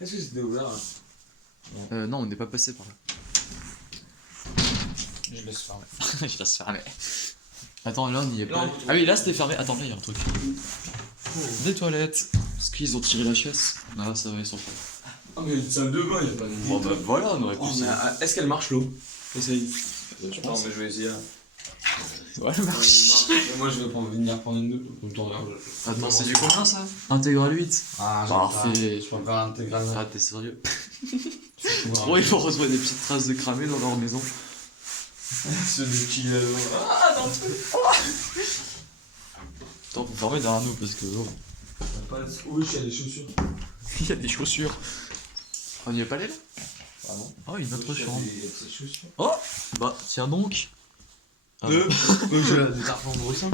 Est-ce que c'était ouvert là? Non, on n'est pas passé par là. Je laisse fermer. Je laisse fermer. Attends, là on n'y est Là, pas. on peut- Ah oui, là c'était fermé. Attends, là il y a un truc. Des toilettes. Parce qu'ils ont tiré la chaise. Ah, ça va, ils sont faits. Ah, mais une salle de bain, y'a pas de Bon, bah voilà, on aurait pu. Oh, mais est-ce qu'elle marche l'eau? Essaye. je Attends, pense. mais je vais essayer là. Ouais, marche. Mais moi je vais venir prendre une double. Attends, c'est du combien ça? Intégral 8. Ah, Parfait. Je peux faire intégralement. Ah, t'es sérieux? Bon, il faut retrouver des petites traces de cramé dans leur maison. Ceux des petits. Ah, dans le truc. Attends, faut fermer derrière nous parce que. Oh. Oui, il y a des chaussures. Il y a des chaussures. On n'y est pas allé là? Ah bon? Oh, une autre chambre. Il y a des chaussures. Oh! Bah, tiens donc. Ah, Deux. bon. J'ai des tarpons de brussin.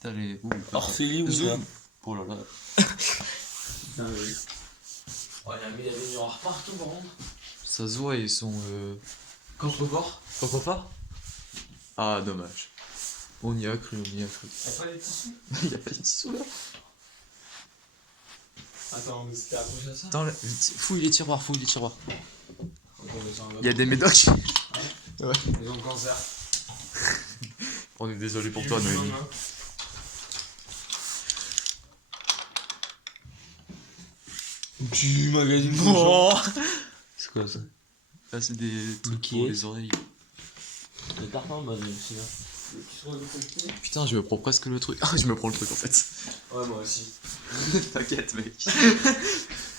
T'as les. Ouh, Orphélie ou Zoom. ça? Oh là là. Putain, oui. Oh, il y a des miroirs partout par contre. Ça se voit, ils sont. Contrefort. Pourquoi pas? Ah, dommage. On y a cru, on y a cru. Y'a pas les tissus? Il y a pas de tissus là? Attends, mais c'était accroché à ça? Attends, là, fouille les tiroirs, fouille les tiroirs. Il Il y a des médocs. Ouais. Ils ont le cancer. On est désolé pour toi, Noémie. Du magazine. Oh! C'est quoi ça? Là, c'est des trucs Ok. pour les oreilles. Des tarpins, bah c'est là. Putain, je me prends presque le truc. Ah, je me prends le truc en fait. Ouais, moi aussi. T'inquiète, mec.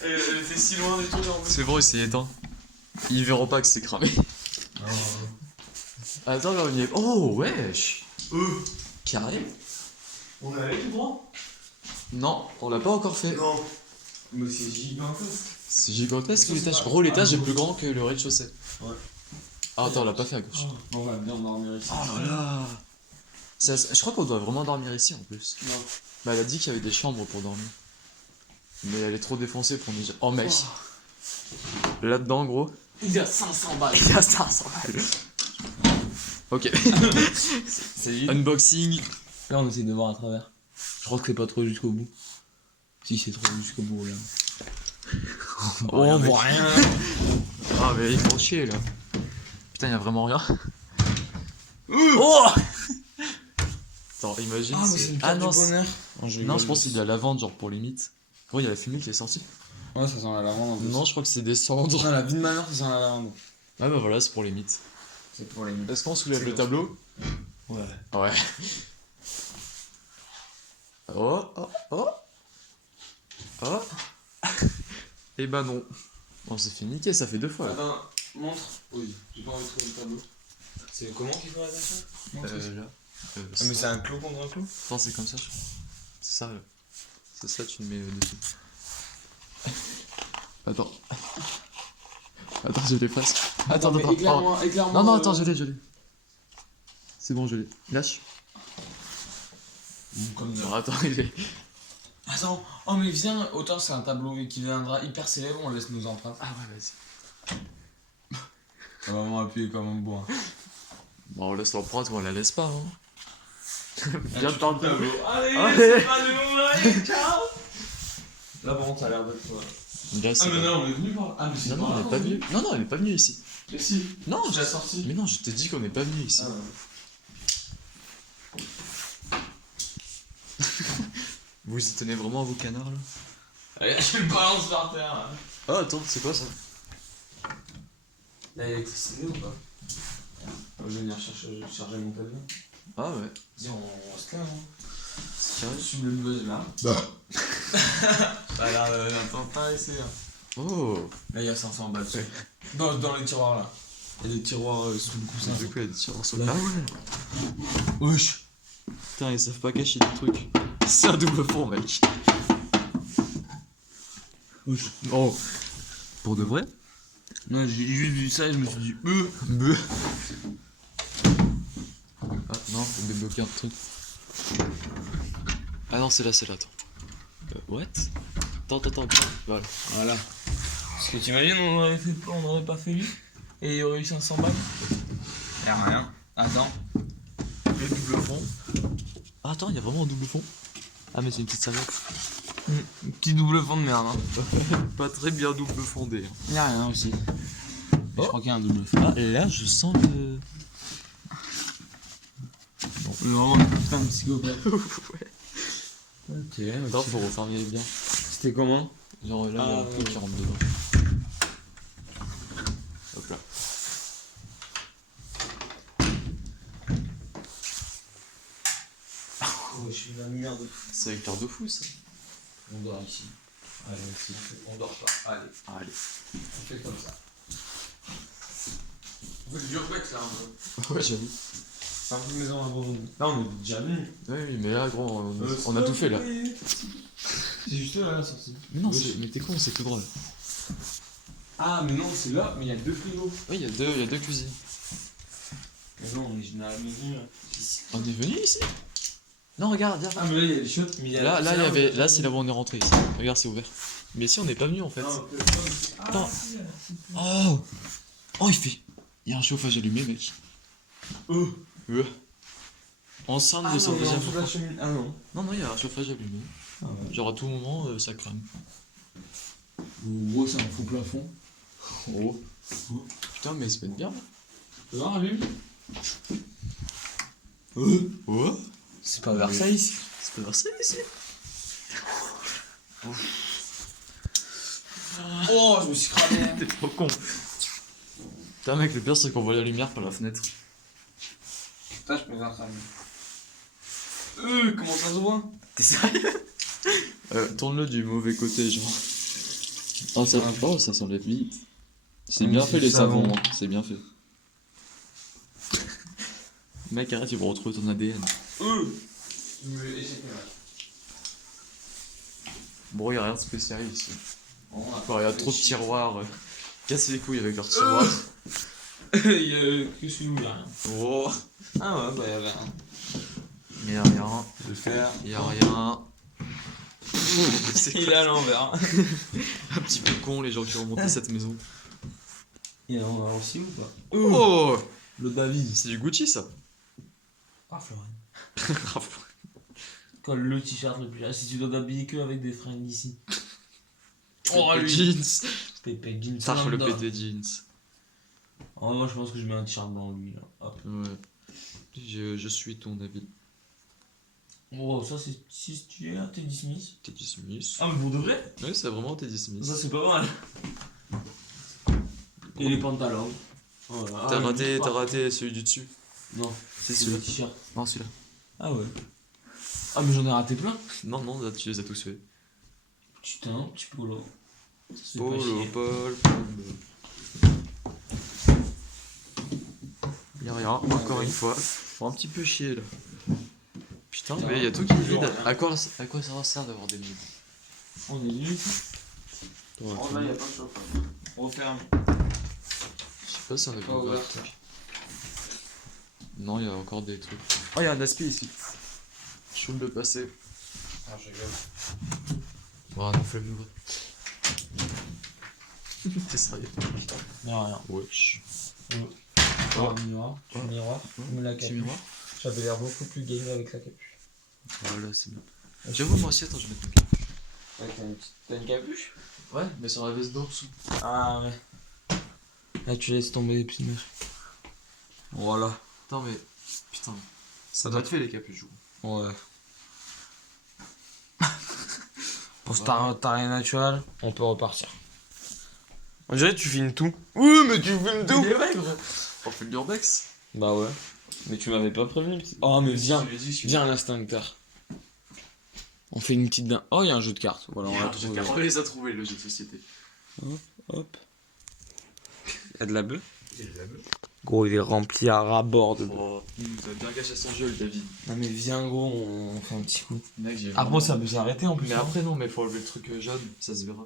Elle était si loin du truc en plus. C'est bon, il s'est éteint. Ils verront pas que c'est cramé. Attends, là, on y est. Oh, wesh! Carré? On est allé tout droit? Non, on l'a pas encore fait. Non. Mais c'est gigantesque. C'est gigantesque Ça, c'est l'étage. pas- Gros, l'étage Ah, est non. plus grand que le rez-de-chaussée. Ouais. Ah, attends, on l'a pas fait à gauche. On va bien dormir ici. Oh là là! Je crois qu'on doit vraiment dormir ici en plus. Non. Bah, elle a dit qu'il y avait des chambres pour dormir. Mais elle est trop défoncée pour nous dire. Oh, mec! Là-dedans, gros. Il y a 500 balles. Il y a 500 balles. Ok. C'est vite. Unboxing. Là, on essaie de voir à travers. Je crois que c'est pas trop jusqu'au bout. Si, c'est trop jusqu'au bout là. Oh, on voit rien. Ah, mais ils font chier là. Putain, y a vraiment rien. Oh! Attends, imagine. Ah, mais c'est une carte non, du bonheur. non, je pense que c'est de la lavande, genre pour les mythes. Oh, il y a la fumée qui est sortie. Ouais, ça sent la lavande en plus. Non, je crois que c'est des cendres. Non, la vie de ma mère, ça sent la lavande. Ah, bah voilà, c'est pour les mythes. C'est pour les nuits. Est-ce qu'on soulève C'est le bon. tableau? Ouais. Ouais. Oh, oh, oh. Oh. Et bah non. Bon, c'est fait niquer, ça fait 2 fois là. Attends, montre. Oui, j'ai pas envie de trouver le tableau. C'est comment qu'il faut la nation? Là. Ah, mais c'est un clou contre un clou? Attends, c'est comme ça, je crois. C'est ça, là. C'est ça, tu le mets dessus. Attends. Attends, je l'efface. Attends, mais attends. Oh. éclaire-moi, éclaire-moi. Non, non, attends, je l'ai. C'est bon, je l'ai. Lâche. Comme Non, attends, il est. Attends, oh mais viens, autant c'est un tableau qui viendra hyper célèbre, on laisse nos empreintes. Ah ouais, vas-y. On va vraiment appuyer comme un bois. Bon, on laisse l'empreinte ou on la laisse pas, hein. Viens tu dans prends le tableau. Allez, Allez. c'est pas de nous, allez, ciao. Là par contre ça a l'air d'être toi. Là, c'est Ah mais pas- non, on est venu par... Ah mais c'est Non, non, on n'est pas venu. Non, non, on n'est pas venu ici. Mais si, Non, j'ai la sortie. Mais non, je t'ai dit qu'on n'est pas venu ici. Ah, ouais. Vous y tenez vraiment à vos canards là? Allez, je le balance par terre. Là. Ah, attends, c'est quoi ça? Là, l'électricité ou pas? Je vais venir charger mon tableau. Ah ouais. Dis, on se lève, hein. C'est carré. Je suis le buzz là. Ça a l'air intéressé. Hein. Oh! Là, il y a 500 balles dessus. Dans les tiroirs là. Il y a des tiroirs sous le coussin. Du coup, il y a des tiroirs sur Là. le. Ah ouais! Wesh. Putain, ils savent pas cacher des trucs. C'est un double fond, mec. Wesh. Oh! Pour de vrai? Non, j'ai juste vu ça et je me suis dit Beuh. Ah non, faut débloquer un truc. Ah non, c'est là, attends. What? Attends, voilà. Voilà. Parce que t'imagines, on n'aurait pas fait lui et il y aurait eu 500 balles. Y'a rien. Attends. Le double fond. Ah, attends, il y a vraiment un double fond. Ah, mais c'est une petite serviette. Petit double fond de merde. Hein. Pas très bien double fondé. Hein. Y'a rien aussi. Oh. Je crois qu'il y a un double fond. Ah, et là, je sens le. Bon, mais vraiment, putain de psychopathe. Ouais. Ok, Attends, faut refermer bien. C'était comment? Genre là, il y a un peu qui rentre dedans. Hop là. Oh, je suis une merde. C'est avec cœur de fou ça. On dort ici. Allez, aussi. On dort pas. Allez, Allez. on fait comme ça. On fait du urbex là un peu. Ouais, j'avoue. C'est un peu maison abandonnée. Là, on est déjà venu. Oui, mais là, gros, on a tout fait là. C'est juste là la sortie. Mais non, Oui. mais t'es con, c'est tout droit là. Ah, mais non, c'est là, mais il y a deux frigos. Oui, il y a deux cuisines. Mais non, on est généralement venu là. On est venu ici? Non, regarde, viens. Ah, mais là, il y a les chiottes. Mais il y a Là, c'est il y avait. où Là, c'est là où on est rentré ici. Regarde, c'est ouvert. Mais ici, on n'est pas venu en fait. Non, ah, Attends. si, là, c'est tout. Oh! Oh, il fait. Il y a un chauffage allumé, mec. Enceinte Ah de son non, deuxième non, fois. la cheminée. Ah non. Non, non, il y a un chauffage allumé. Ah ouais. Genre à tout moment, ça crame. Gros, c'est un faux plafond. Oh. Putain, mais ça peut être bien. Tu vois, allume. Ouais. C'est pas Versailles ici. C'est pas Versailles ici. Oh, je me suis cramé. T'es trop con. Putain, mec, le pire, c'est qu'on voit la lumière par la fenêtre. Putain, je peux faire ça. Comment ça se voit? T'es sérieux? Tourne-le du mauvais côté, genre. Oh, ça s'enlève vite. C'est Ah, bien mais fait c'est les du savon. savons, hein. C'est bien fait. Mec, arrête, ils vont retrouver ton ADN. Bon, y'a rien de spécial ici. Il y a trop de tiroirs. Casse les couilles avec leurs tiroirs. Il y a que celui-là, y'a rien. Oh. Ah ouais, bah y'avait rien. Mais y'a rien. Le fer. Y'a rien. C'est Il est à l'envers. un petit peu con les gens qui ont monté cette maison. Il est à l'envers aussi ou pas? Oh! Le David. C'est du Gucci ça. Ah, Florent. Quand le t-shirt le plus cher, si tu dois t'habiller que avec des fringues d'ici. Oh, Pépé lui. jeans. Pépé jeans. Ça le lambda. pété jeans. Oh, moi je pense que je mets un t-shirt dans lui là. Hop. Ouais. Je suis ton avis. Oh, ça c'est si tu es là, Teddy Smith. Teddy Smith. Ah, mais pour de vrai? Ouais, c'est vraiment Teddy Smith. Ça c'est pas mal. Et les pantalons. Oh, là. T'as Ah, raté celui du dessus. Non, C'est c'est le t-shirt. Non, celui-là. Ah ouais. Ah, mais j'en ai raté plein. Non, là tu les as tous fait. Putain, petit polo. Ça se fait pas Polo, chier. Paul. Y'a rien, encore une fois. Faut un petit peu chier là. Putain, Putain, mais y'a tout qui est vide. toujours À quoi ça va servir d'avoir des vides? On est venu. Ouais, Oh là, y'a pas de chauffage. Referme. je sais pas si on a Pas ouvert ouvert. le truc. Non, y'a encore des trucs. Oh, y'a un aspi ici. Je suis de le passer. Ah, je rigole. Oh non, flemme-nous. T'es sérieux? Y'a rien. Wesh. Oh, un miroir. Tu Ouais. miroir. Je mets la Petit capuche. miroir? J'avais l'air beaucoup plus gay avec la capuche. Voilà, c'est bien. J'avoue, moi aussi, attends, je vais mettre ma capuche. Ouais, t'as une capuche? Ouais, mais sur la veste d'en dessous. Ah ouais. Là, tu laisses tomber les petits mecs. Voilà. Attends, mais. Putain. Ça doit être fait les capuches. Ouais. Pour ce taré naturel, on peut repartir. On dirait que tu filmes tout. Oui, mais tu filmes tout. Mais ouais, gros. On fait de l'urbex. Bah ouais. Mais tu m'avais pas prévenu. Oh, mais viens. Viens, l'instincteur. On fait une petite din. Oh, il y a un jeu de cartes. Voilà, on l'a trouvé. On les a trouvés, le jeu de société. Hop. Il y a de la bœuf. Gros, il est rempli à ras-bord de bœuf. Oh, il nous a bien gâché son jeu, le David. Non, mais viens, gros, on fait un petit coup. Mec, j'ai Après, ça peut s'arrêter en plus. Mais après, non, mais faut enlever le truc jaune, ça se verra.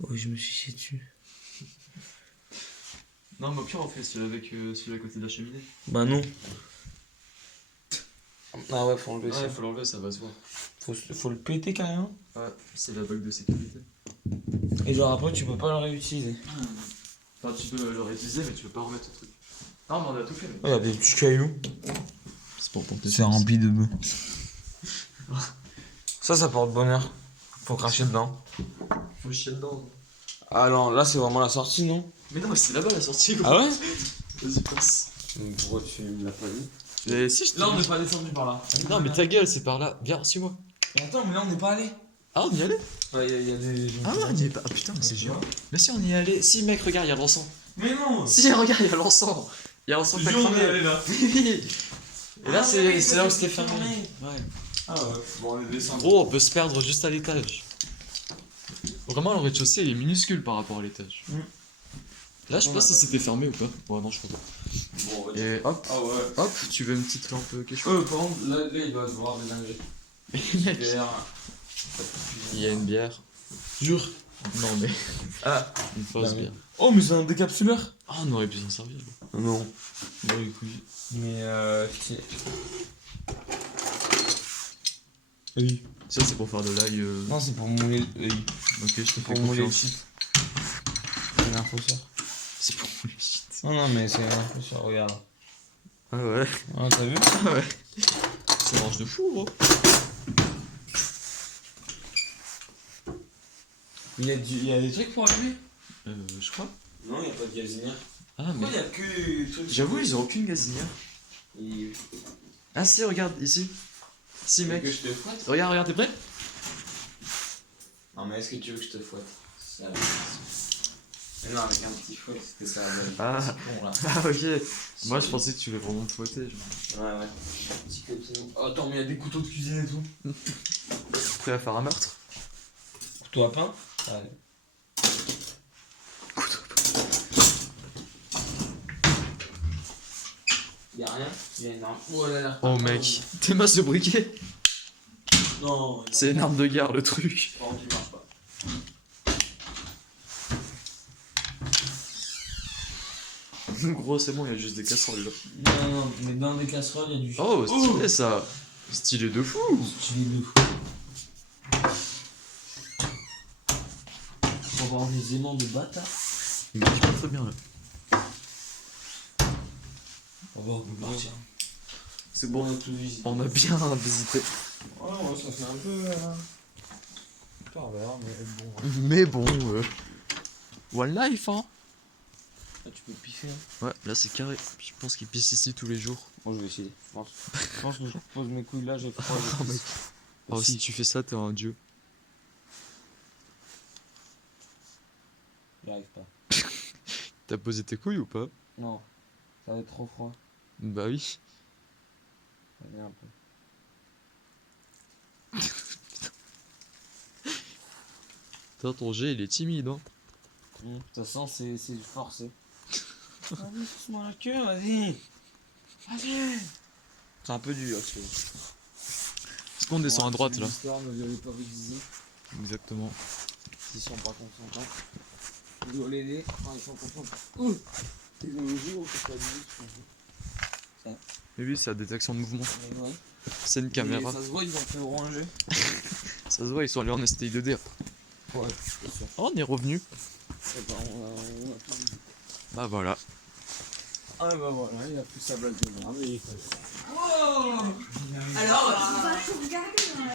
Oui, je me suis chié dessus. Non, mais au pire, on fait celui avec celui à côté de la cheminée. Bah non. Ah ouais, faut enlever Ouais, ça. faut l'enlever, ça va se voir. Faut le péter carrément. Ouais, c'est la bug de sécurité. Et genre après, tu peux pas le réutiliser. Enfin, tu peux le réutiliser, mais tu peux pas remettre le truc. Non, mais on a tout fait, mec. Il y a des petits cailloux. C'est pour tenter C'est rempli de bœufs. Ça porte bonheur. Faut cracher dedans. Faut chier dedans. Ah non, là c'est vraiment la sortie, non? Mais non, mais c'est là-bas la sortie, gros. Ah ouais? Vas-y, passe. Pourquoi tu me l'as pas dit? Mais si, je te Là on dis. n'est pas descendu par là. Non, mais ta gueule, c'est par là. Viens, suis-moi. Mais attends, mais là on n'est pas allé. Ah, on y allait? Ouais, y a des. Ah ouais, on y est pas. Ah putain, mais c'est géant. Mais si, on y est allé. Si, mec, regarde, il y a l'encens. Mais non! Si, regarde, il y a l'encens. Il y a l'encens Je pas jure, on est cramé. allé là. Et là, Ah c'est oui, là où c'était c'était fermé. fermé. Ouais. Ah ouais, bon on est descendu. Gros, on peut se perdre juste à l'étage. Vraiment, le rez-de-chaussée il est minuscule par rapport à l'étage. Mm. Là, je sais pas si c'était fermé ou pas. Ouais, non, je crois pas. Bon, on va dire. Et hop, Ah ouais. hop, tu veux une petite lampe quelque chose? Par contre, là il doit se voir des dingueries. Mec, il y a une bière. Jure. Non, mais. Ah. Une fausse Non, mais- bière. Oh, mais c'est un décapsuleur. Ah, on aurait pu s'en servir. Là. Non. Bon, écoute. Mais Oui. Ça, c'est pour faire de l'ail. Non, c'est pour mouler l'œil. Ok, je te fais Pour mouler le confiance. shit. C'est un infoseur. C'est pour le shit. Non, non, mais c'est un infoseur, regarde. Ah ouais. Ah, t'as vu? Ah ouais. Ça marche de fou, gros. Il y a des trucs pour allumer? Je crois. Non, il n'y a pas de gazinière. Ah, Pourquoi mais. il n'y a que des trucs? J'avoue, ils ont aucune gazinière. Et... Ah, si, regarde, ici. Si, mec. Que je te fouette? Regarde, regarde, t'es prêt? Non, mais est-ce que tu veux que je te fouette? C'est la bonne question. Mais non, avec un petit fouet, c'était ça la bonne. Ah. C'est con, là. Ah, ok. Moi, je pensais que tu voulais vraiment te fouetter. Genre. Ouais, ouais. Petit copinou. Oh, attends, mais il y a des couteaux de cuisine et tout. Prêt à faire un meurtre? Couteau à pain? Allez. Y'a rien? Y'a une arme. Oh là là. Oh, mec. Tes masses de briquet? Non, C'est une arme de guerre, le truc. Par contre, il marche pas. Gros, c'est bon, il y a juste des casseroles là. Non, non, mais dans des casseroles, il y a du Oh, stylé ça. Stylé de fou. Stylé de fou. Faut avoir des aimants de bâtard. Il marche pas très bien là. On va partir. C'est On a tout visité. On a bien visité. Ouais, ouais, ça fait un peu. Pervers, mais bon. Mais bon, One Life, hein. Là, tu peux pisser. Hein. Ouais, là c'est carré. Je pense qu'il pisse ici tous les jours. Moi, je vais essayer. Je pense que je pose mes couilles là, j'ai froid. Oh, mec. Oh, si tu fais ça, t'es un dieu. J'y arrive pas. T'as posé tes couilles ou pas? Non, ça va être trop froid. Bah oui. Allez, un peu. Putain, ton jet il est timide, hein. De toute façon, c'est forcé. Vas-y, pousse-moi la queue, vas-y. Vas-y. C'est un peu dur, tu vois. Est-ce qu'on descend à droite là? L'histoire, ne violez pas vos zizi. Exactement. S'ils sont pas consentants. On doit l'aider quand ils sont consentants. Technologie, on peut pas dire. Et oui, c'est la détection de mouvement. Mais ouais. C'est une caméra. Ça se voit, ils ont fait oranger. Ça se voit, ils sont allés en STI 2D. Ouais, c'est sûr. Oh, on est revenu. Et bah, on a tout vu. Bah voilà. Ah bah voilà, il a plus sa blague de merde. Alors, tu vas tout regarder.